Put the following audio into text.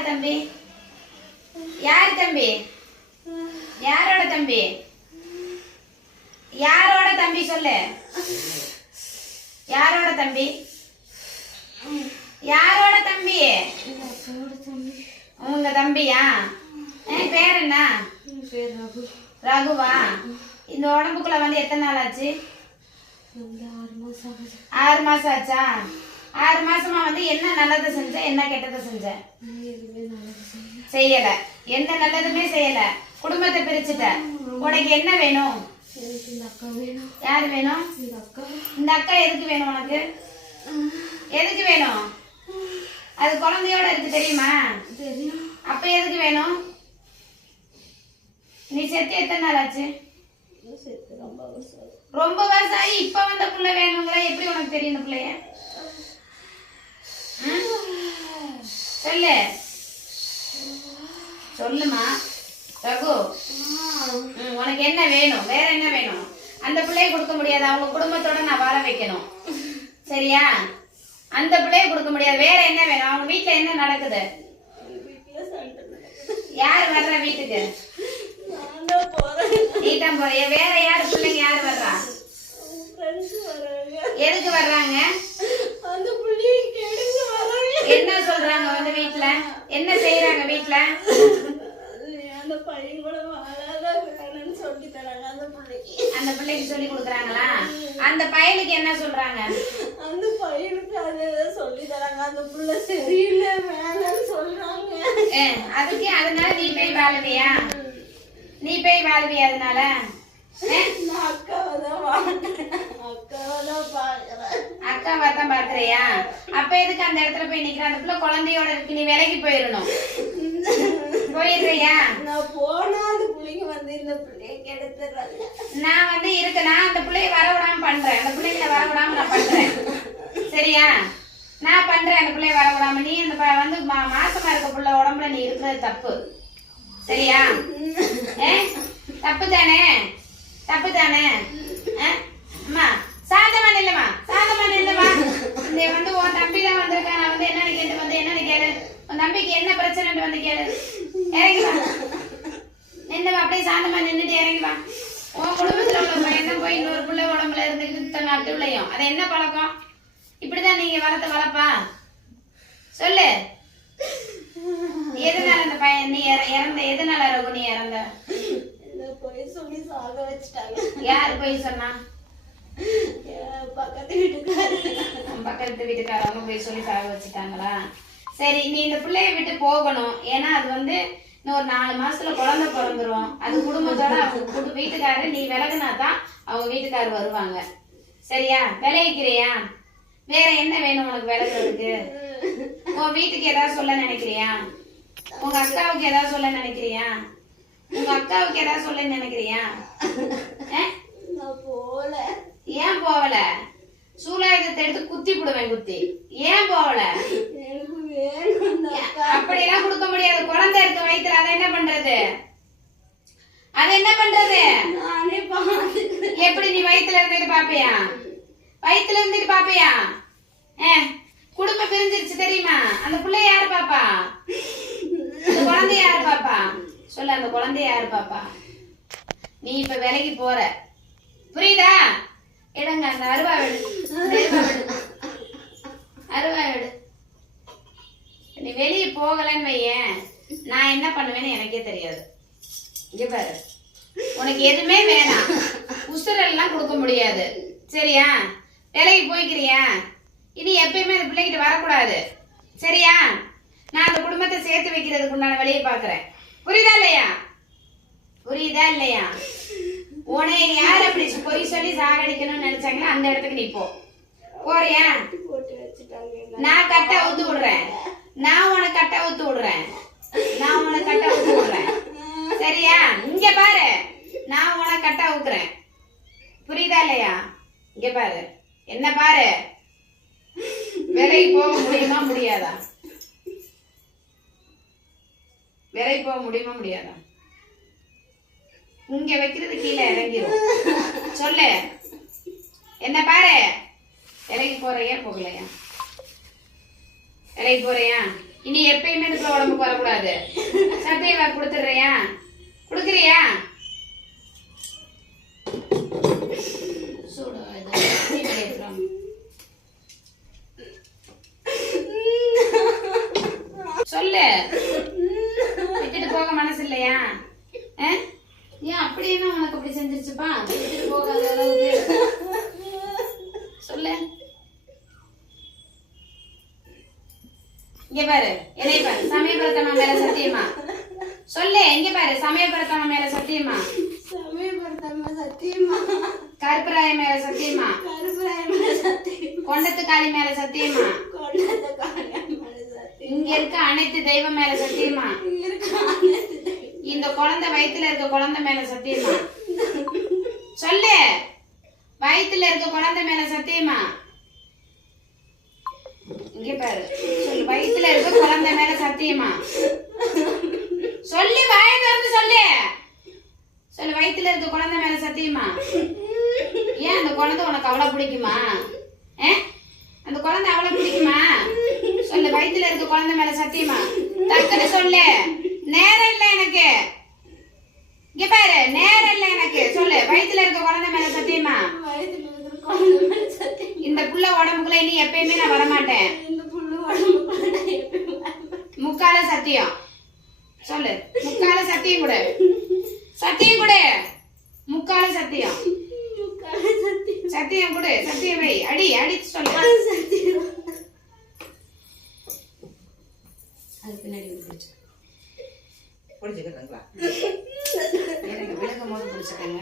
யார் தம்பி? யார் தம்பி? யாரோட தம்பி? யாரோட தம்பி சொல்லு. யாரோட தம்பி? யாரோட தம்பி? உங்க தம்பியா? பேர் என்ன? ரகுவா? இந்த உடம்புக்குள்ள வந்து எத்தனை நாள் ஆச்சு? 6 மாசம் ஆச்சா? 6 மாசமா வந்து என்ன நல்லதை செஞ்ச, என்ன கெட்டதை செஞ்ச? செய்யல. எந்த நல்லதுமே செய்யல. குடும்பத்தை பிரிச்சுட்ட. உனக்கு என்ன வேணும்? யாரு வேணும்? இந்த அக்கா எதுக்கு வேணும் உனக்கு? எதுக்கு வேணும்? அது குழந்தையோட இருக்கு தெரியுமா? அப்ப எதுக்கு வேணும்? நீ செத்து எத்தனை நாள் ஆச்சு? ரொம்ப வருஷம் ஆகி இப்ப வந்த புள்ள வேணுங்களா? எப்படி உனக்கு தெரியும் இந்த பிள்ளைய? சொல்லு சொல்லுமா ரகு. உனக்கு என்ன வேணும்? வேற என்ன வேணும்? அந்த பிள்ளைய கொடுக்க முடியாது. அவங்க குடும்பத்தோட நான் வாழ வைக்கணும். சரியா? அந்த பிள்ளைய கொடுக்க முடியாது. வேற என்ன வேணும்? அவங்க வீட்டுல என்ன நடக்குது? யாரு வர்ற வீட்டுக்கு? நீ தான் போறிய? வேற யாரு பிள்ளைங்க யாரு வர்றா? எதுக்கு வர்றாங்க? என்ன சொல்றாங்க வந்து வீட்டுல? என்ன செய்யறாங்க வீட்டுல? அந்த பிள்ளைக்கு சொல்லி கொடுக்குறாங்களா? அந்த பையனுக்கு என்ன சொல்றாங்க? அந்த பையனுக்கு அது சொல்லி தராங்க. அந்த புள்ள சரியில்லை வேணாம்னு சொல்றாங்க. அதுக்கு அதனால நீ போய் வாழுவியா? நீ போய் வாழுவியா? அதனால அக்காவை தான் பாக்குறியா? அப்ப எதுக்கு அந்த இடத்துல போய் நிக்கிற? அந்த பிள்ளை குழந்தையோட இருக்கு. நீ விலைக்கு போயிடணும். போயிடுறியா? நான் போனா அந்த பிள்ளைங்க வந்து இந்த பிள்ளைய கெடுத்துறாங்க. நான் வந்து இருக்கு. நான் அந்த பிள்ளைய வரவிடாம பண்றேன். அந்த பிள்ளைங்களை வரவிடாம நான் பண்றேன். சரியா? நான் பண்றேன் அந்த பிள்ளைய வரவிடாம. நீ அந்த வந்து மாசமா இருக்க புள்ள உடம்புல நீ இருக்கிறது தப்பு. சரியா? தப்பு தானே? தப்பு தானே? அம்மா சாந்தமா நில்லுமா, சாந்தமா நில்லுமா. இந்த வந்து உன் தம்பி தான் வந்திருக்கான். நான் வந்து என்னன்னு கேட்டு வந்து என்னன்னு கேளு. உன் தம்பிக்கு என்ன பிரச்சனைன்னு வந்து கேளு. இறங்கி வா. நின்னுவா. அப்படியே சாந்தமா நின்னுட்டு இறங்கி வா. உன் குடும்பத்துல உள்ள பையன் தான் போய் இன்னொரு பிள்ளை உடம்புல இருந்துக்கிட்டு நாட்டு பிள்ளையும். அது என்ன பழக்கம்? இப்படிதான் நீங்க வளர்ப்பா? சொல்லு. எதனால அந்த பையன் நீ இறந்த? எதனால ரகு நீ இறந்த? சொல்லி சாக வச்சுட்டாங்க. யாரு போய் சொன்னா? பக்கத்து வீட்டுக்காரங்க. பக்கத்து வீட்டுக்காரங்க போய் சொல்லி சாக வச்சுட்டாங்களா? சரி, நீ இந்த பிள்ளைய விட்டு போகணும். ஏன்னா அது வந்து இன்னொரு 4 மாசத்துல குழந்தை பிறந்துரும். அது குடும்பத்தோட அவங்க வீட்டுக்காரரு நீ விலகுனாதான் அவங்க வீட்டுக்காரர் வருவாங்க. சரியா? விளைவிக்கிறியா? வேற என்ன வேணும் உனக்கு விலகுறதுக்கு? உன் வீட்டுக்கு ஏதாவது சொல்ல நினைக்கிறியா? உங்க அக்காவுக்கு ஏதாவது சொல்ல நினைக்கிறியா? உங்க அக்காவுக்கு ஏதாவது சொல்ல நினைக்கிறியா? போல. ஏன் போகல? சூலாயுதத்தை எடுத்து குத்தி போடுவேன். குத்தி. ஏன் போகல? அப்படியெல்லாம் கொடுக்க முடியாது. குழந்தை இருக்கு வயித்துல. அதை என்ன பண்றது? அது என்ன பண்றது? எப்படி நீ வயித்துல இருந்துட்டு பாப்பியா? வயித்துல இருந்துட்டு பாப்பியா? குடும்பம் பிரிஞ்சிருச்சு தெரியுமா? அந்த பிள்ளை யாரு பாப்பா? அந்த குழந்தை யாரு பாப்பா? சொல்ல. அந்த குழந்தைய யாரு பாப்பா? நீ இப்ப விலைக்கு போற. புரியுதா? இடங்க அந்த அருவா விடு. அருவா விடு. நீ வெளியே போகலன்னு வையேன், நான் என்ன பண்ணுவேன்னு எனக்கே தெரியாது. இங்க பாரு, உனக்கு எதுவுமே வேணாம். உசுரெல்லாம் கொடுக்க முடியாது. சரியா? விலைக்கு போய்க்கிறியா? இனி எப்பயுமே அந்த பிள்ளைகிட்ட வரக்கூடாது. சரியா? நான் அந்த குடும்பத்தை சேர்த்து வைக்கிறதுக்கு உண்டான வழியை பாக்குறேன். புரியுதா இல்லையா? புரியுதா இல்லையா? உன்னை யார் அப்படி பொய் சொல்லி சாகடிக்கணும்னு நினைச்சாங்களோ அந்த இடத்துக்கு நீ போறியா? நான் கட்டா ஊத்து விடுறேன். நான் உனக்கு கட்டா ஊத்து விடுறேன். நான் உனக்கு கட்டா ஊத்து விடுறேன். சரியா? இங்க பாரு, நான் உனக்கு கட்டா ஊத்துறேன். புரியுதா இல்லையா? இங்க பாரு, என்ன பாரு. விலைக்கு போக முடியுமா முடியாதா? விலைக்கு போக முடியுமா முடியாதா? இங்க வைக்கிறது கீழே இறங்கிரும். சொல்லு. என்ன பாரு. விலைக்கு போறியா போகலையா? விலைக்கு போறியா? இனி எப்பயுமே இதுக்குள்ள உடம்புக்கு வரக்கூடாது. சத்தியமா கொடுத்துடுறியா? கொடுக்குறியா? சூடு சொல்லு. விட்டுட்டு போக மனசு இல்லையா? ஏன் அப்படி என்ன உனக்கு அப்படி செஞ்சிருச்சுப்பா? விட்டுட்டு போகாத அளவுக்கு சொல்லு. இங்க பாரு, என்னை பாரு. சமயபுரத்தம்மா மேல சத்தியமா சொல்லு. இங்க பாரு, சமயபுரத்தம்மா மேல சத்தியமா, சமயபுரத்தம்மா சத்தியமா, கருப்பராய மேல சத்தியமா, கருப்பராய மேல சத்தியமா, கொண்டத்து காளி மேல சத்தியமா, கொண்டத்து காளி மேல சத்தியமா, இங்க இருக்க அனைத்து தெய்வம் மேல சத்தியமா, இங்க இருக்க அனைத்து தெய்வம், இந்த குழந்தை வயித்துல இருக்க குழந்தை மேல சத்தியமா சொல்லு. வயித்துல இருக்க குழந்தை மேல சத்தியமா. இங்க பாரு, சொல்லு. வயித்துல இருக்க குழந்தை மேல சத்தியமா சொல்லு. வாயை திறந்து சொல்லு. சொல்லு. வயித்துல இருக்க குழந்தை மேல சத்தியமா. ஏன் அந்த குழந்தை உனக்கு அவ்வளவு பிடிக்குமா? அந்த குழந்தை அவ்வளவு பிடிக்குமா? சொல்லு. வயித்துல இருக்க குழந்ை மேல சத்தியமா. டக்குன்னு சொல்லு. நேரம் இல்ல எனக்கு. இங்க பாரு, நேரம் இல்ல எனக்கு. சொல்லு. வயித்துல இருக்க குழந்தை மேல சத்தியமா. வயித்துல இருக்கிற குழந்தை மேல சத்தியமா. இந்த புள்ள உடம்புக்குள்ள இனி எப்பயுமே நான் வரமாட்டேன். இந்த புள்ள உடம்புக்குள்ள நான் எப்பயுமே வரமாட்டேன். முக்கால சத்தியம் சொல்லு. முக்கால சத்தியம் கொடு. சத்தியம் கொடு. முக்கால சத்தியம். முக்கால சத்தியம். சத்தியம் கொடு. சத்தியம் வை. அடி அடி சொல்லு. சத்தியம். அது பின்னாடி பிடிச்சு பிடிச்சிக்கிறீங்களா? எனக்கு விலகும் போது பிடிச்சிக்கங்க.